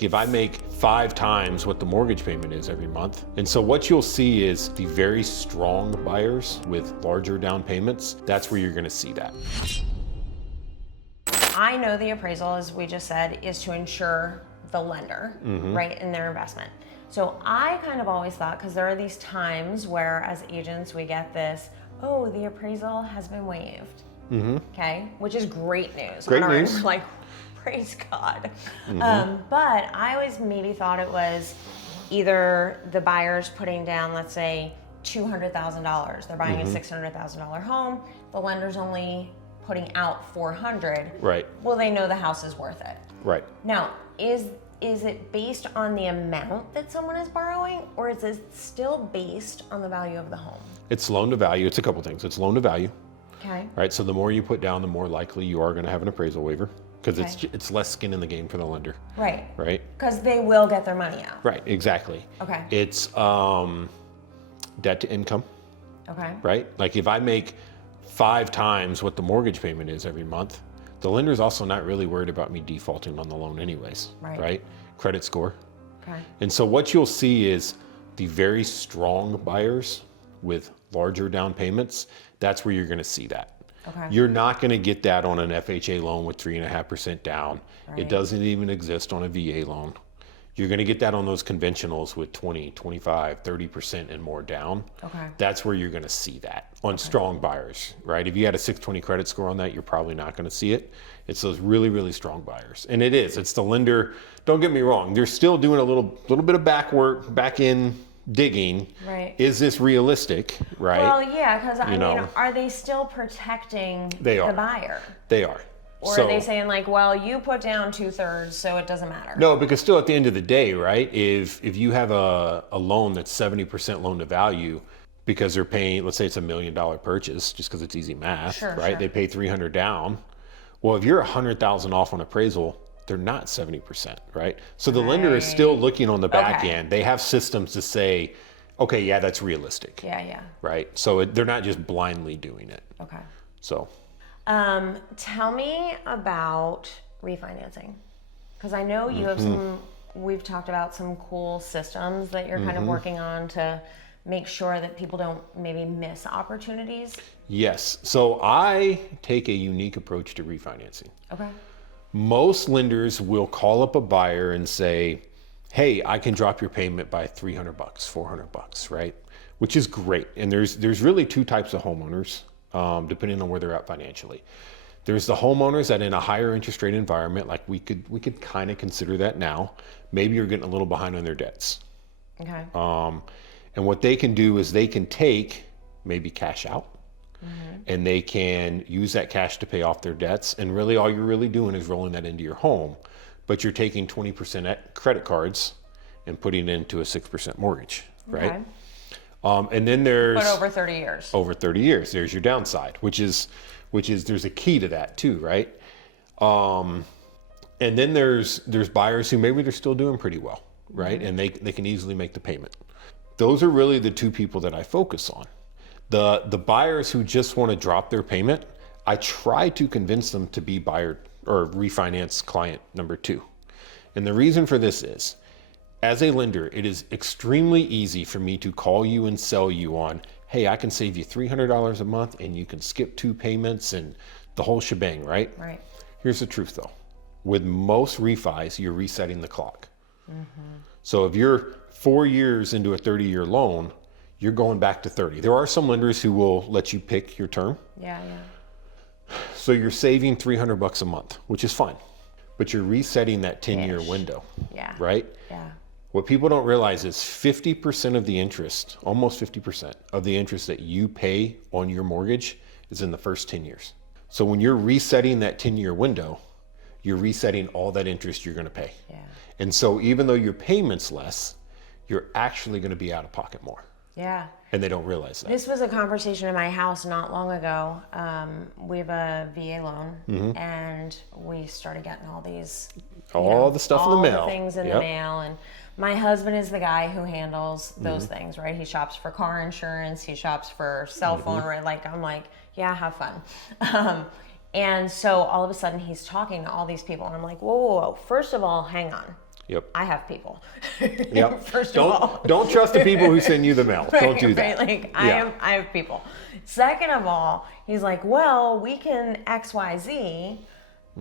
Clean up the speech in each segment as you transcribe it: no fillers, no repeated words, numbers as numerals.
If I make 5 times what the mortgage payment is every month. And so what you'll see is the very strong buyers with larger down payments, that's where you're gonna see that. I know the appraisal, as we just said, is to insure the lender, right, in their investment. So I kind of always thought, because there are these times where as agents we get this, oh, the appraisal has been waived, okay, which is great news. Great news. We're like, praise God. But I always maybe thought it was either the buyer's putting down, let's say, $200,000. They're buying a $600,000 home. The lender's only putting out $400,000. Right. Well, they know the house is worth it. Right. Now, is it based on the amount that someone is borrowing, or is it still based on the value of the home? It's loan to value. It's a couple things. It's loan to value. Okay. Right. So the more you put down, the more likely you are going to have an appraisal waiver, because it's less skin in the game for the lender. Right. Right. Because they will get their money out. Right. Exactly. Okay. It's debt to income. Okay. Right. Like if I make 5 times what the mortgage payment is every month, the lender's also not really worried about me defaulting on the loan anyways. Right. Credit score. Okay. And so what you'll see is the very strong buyers with larger down payments, that's where you're going to see that. Okay. You're not going to get that on an FHA loan with 3.5% down. Right. It doesn't even exist on a VA loan. You're going to get that on those conventionals with 20, 25, 30% and more down. Okay. That's where you're going to see that on strong buyers, right? If you had a 620 credit score on that, you're probably not going to see it. It's those really, really strong buyers. And it's the lender. Don't get me wrong. They're still doing a little bit of back end digging. Right. Is this realistic, right? Well, yeah, because I mean, know. are they still protecting They are. the buyer? They are. Or So- are they saying like, well, you put down 2/3, so it doesn't matter? No, because still at the end of the day, right? If you have a loan that's 70% loan to value, because they're paying, let's say it's $1 million purchase, just because it's easy math, Sure, right? sure. They pay 300 down. Well, if you're 100,000 off on appraisal, they're not 70%, right? So the lender is still looking on the back Okay. end. They have systems to say, okay, yeah, that's realistic, Yeah. right? So they're not just blindly doing it. Okay. So Tell me about refinancing, because I know you have we've talked about some cool systems that you're kind of working on to make sure that people don't maybe miss opportunities. yes, so I take a unique approach to refinancing. Okay. Most lenders will call up a buyer and say, hey, I can drop your payment by $300, $400, right? Which is great. And there's really 2 types of homeowners, depending on where they're at financially. There's the homeowners that in a higher interest rate environment, like we could kind of consider that now, maybe you're getting a little behind on their debts. Okay. And what they can do is they can take maybe cash out, and they can use that cash to pay off their debts. And really all you're really doing is rolling that into your home, but you're taking 20% at credit cards and putting it into a 6% mortgage, right? Okay. And then there's But over 30 years. over 30 years, there's your downside, which is there's a key to that too, right? And then there's buyers who maybe they're still doing pretty well, right? And they can easily make the payment. Those are really the 2 people that I focus on. The buyers who just want to drop their payment, I try to convince them to be buyer or refinance client number 2. And the reason for this is, as a lender, it is extremely easy for me to call you and sell you on, hey, I can save you $300 a month and you can skip 2 payments and the whole shebang, right? Right. Here's the truth though. With most refis, you're resetting the clock. So if you're 4 years into a 30-year loan, you're going back to 30. There are some lenders who will let you pick your term. Yeah. So you're saving $300 a month, which is fine, but you're resetting that 10-year window, Yeah. right? Yeah. What people don't realize is 50% of the interest, almost 50% of the interest that you pay on your mortgage is in the first 10 years. So when you're resetting that 10-year window, you're resetting all that interest you're going to pay. Yeah. And so even though your payment's less, you're actually going to be out of pocket more. Yeah. And they don't realize that. This was a conversation in my house not long ago. We have a VA loan, and we started getting all these, All the stuff in the mail. all the things in the mail. And my husband is the guy who handles those things, right? He shops for car insurance, he shops for cell phone, right? Like, I'm like, yeah, have fun. And so all of a sudden he's talking to all these people, and I'm like, whoa. First of all, hang on. Yep. I have people. Yep. First of all. Don't trust the people who send you the mail. Right, Don't do that. right. Like I have people. Second of all, he's like, well, we can XYZ.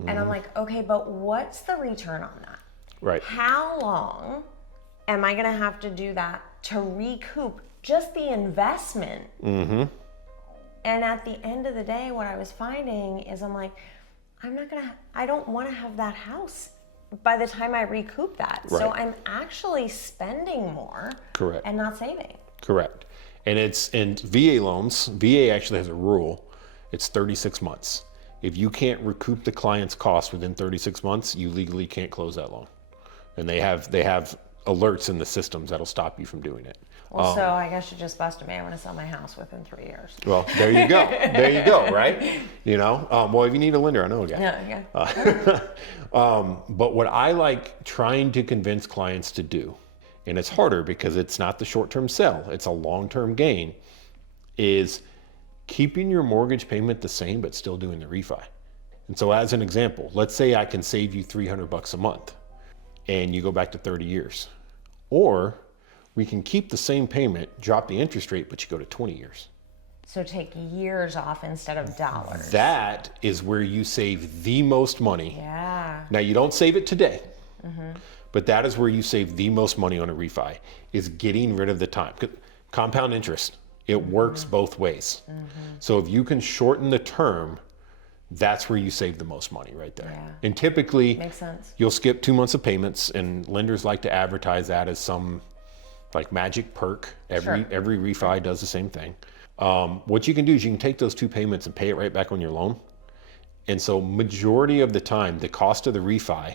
And I'm like, okay, but what's the return on that? Right. How long am I going to have to do that to recoup just the investment? Mm-hmm. And at the end of the day, what I was finding is I'm like, I don't want to have that house by the time I recoup that. Right. So I'm actually spending more. Correct. And not saving. Correct. And it's in VA loans, VA actually has a rule. It's 36 months. If you can't recoup the client's cost within 36 months, you legally can't close that loan. And they have alerts in the systems that'll stop you from doing it. Well, so I guess you just busted me. I want to sell my house within 3 years. Well, there you go. There you go, right? You know, well, if you need a lender, I know a guy. Yeah. But what I like trying to convince clients to do, and it's harder because it's not the short-term sell, it's a long-term gain, is keeping your mortgage payment the same but still doing the refi. And so as an example, let's say I can save you $300 a month and you go back to 30 years. Or we can keep the same payment, drop the interest rate, but you go to 20 years. So take years off instead of dollars. That is where you save the most money. Yeah. Now you don't save it today, but that is where you save the most money on a refi, is getting rid of the time. Compound interest, it works both ways. So if you can shorten the term, that's where you save the most money right there. Yeah. And typically, Makes sense. you'll skip 2 months of payments, and lenders like to advertise that as some like magic perk. Every refi does the same thing. What you can do is you can take those 2 payments and pay it right back on your loan. And so majority of the time, the cost of the refi,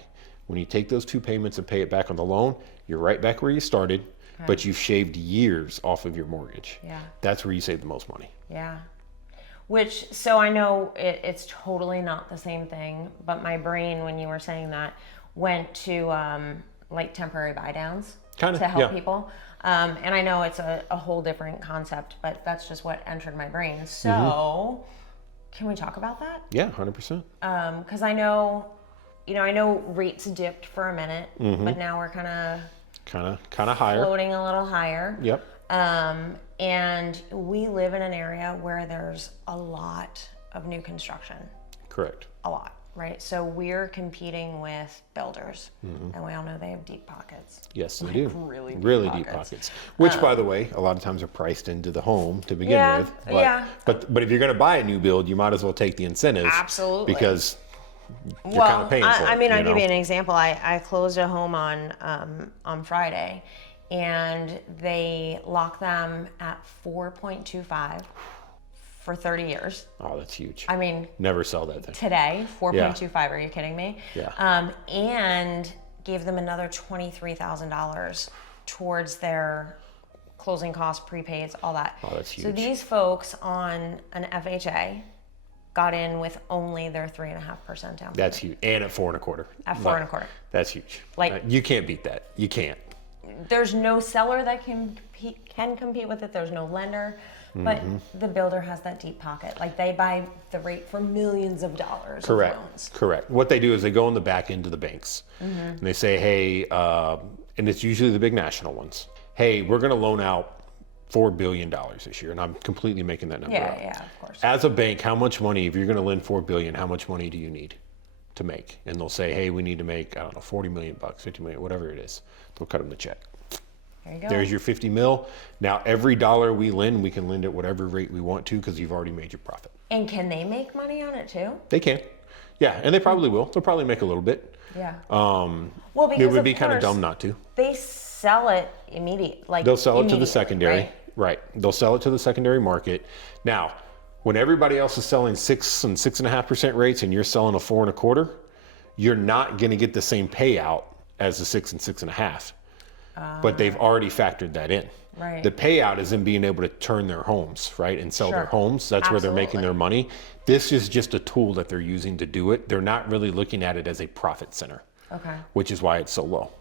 when you take those 2 payments and pay it back on the loan, you're right back where you started, but you've shaved years off of your mortgage. Yeah. That's where you save the most money. Yeah. Which, so I know it's totally not the same thing, but my brain, when you were saying that, went to like temporary buy downs to help people. And I know it's a whole different concept, but that's just what entered my brain. So can we talk about that? Yeah, 100%. Because I know rates dipped for a minute, but now we're kind of higher. floating a little higher. Yep. And we live in an area where there's a lot of new construction. Correct. A lot, right? So we're competing with builders, and we all know they have deep pockets. Yes, they do. Really deep pockets. Which, by the way, a lot of times are priced into the home to begin with. But if you're going to buy a new build, you might as well take the incentives. Absolutely. Because you're kind of paying for it. I mean, I'll give you an example. I closed a home on Friday, and they locked them at 4.25 for 30 years. Oh, that's huge. I mean, never sell that thing. Today, 4.25. Are you kidding me? Yeah. And gave them another $23,000 towards their closing costs, prepaids, all that. Oh, that's huge. So these folks on an FHA got in with only their 3.5% down payment. That's huge. And at 4.25. At 4.25. That's huge. Like, you can't beat that. You can't. There's no seller that can compete with it. There's no lender, but the builder has that deep pocket. Like, they buy the rate for millions of dollars. Correct. Of loans. Correct. What they do is they go in the back end to the banks, and they say, hey, and it's usually the big national ones. Hey, we're going to loan out $4 billion this year, and I'm completely making that number up. Yeah, of course. As a bank, how much money, if you're going to lend $4 billion, how much money do you need to make? And they'll say, hey, we need to make, I don't know, 40 million bucks, 50 million, whatever it is. They'll cut them the check. There you go. There's your 50 mil. Now, every dollar we lend, we can lend at whatever rate we want to, because you've already made your profit. And can they make money on it too? They can. Yeah, and they probably will. They'll probably make a little bit. Yeah. Well, because it would be kind of dumb not to. They sell it immediately. They'll sell it to the secondary. Right. They'll sell it to the secondary market. Now, when everybody else is selling 6 and 6.5% rates and you're selling a 4.25%, you're not going to get the same payout as the 6 and 6.5%. But they've already factored that in. Right. The payout is in being able to turn their homes, right, and sell their homes. That's where they're making their money. This is just a tool that they're using to do it. They're not really looking at it as a profit center. Okay. Which is why it's so low.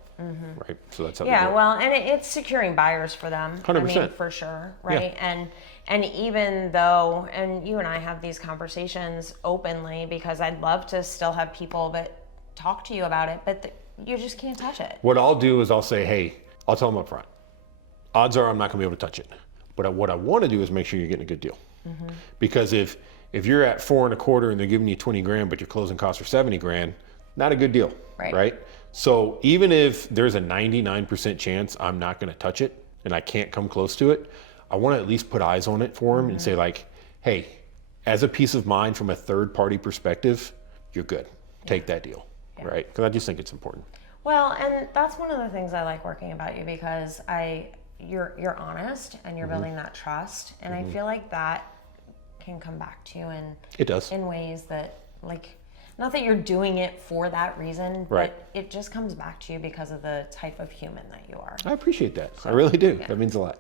Right. So that's how they do it. Well, and it's securing buyers for them. 100%. I mean, for sure, right? Yeah. And even though, and you and I have these conversations openly, because I'd love to still have people that talk to you about it, but you just can't touch it. What I'll do is I'll say, hey, I'll tell them up front. Odds are I'm not gonna be able to touch it. But what I wanna do is make sure you're getting a good deal. Because if you're at 4.25 and they're giving you 20 grand, but your closing costs are 70 grand, not a good deal, right? So even if there's a 99% chance I'm not gonna touch it and I can't come close to it, I wanna at least put eyes on it for them and say like, hey, as a peace of mind from a third party perspective, you're good. Take that deal, right? Because I just think it's important. Well, and that's one of the things I like working about you, because you're honest and you're building that trust, and I feel like that can come back to you in ways that, like, not that you're doing it for that reason, but it just comes back to you because of the type of human that you are. I appreciate that. I really do. That means a lot.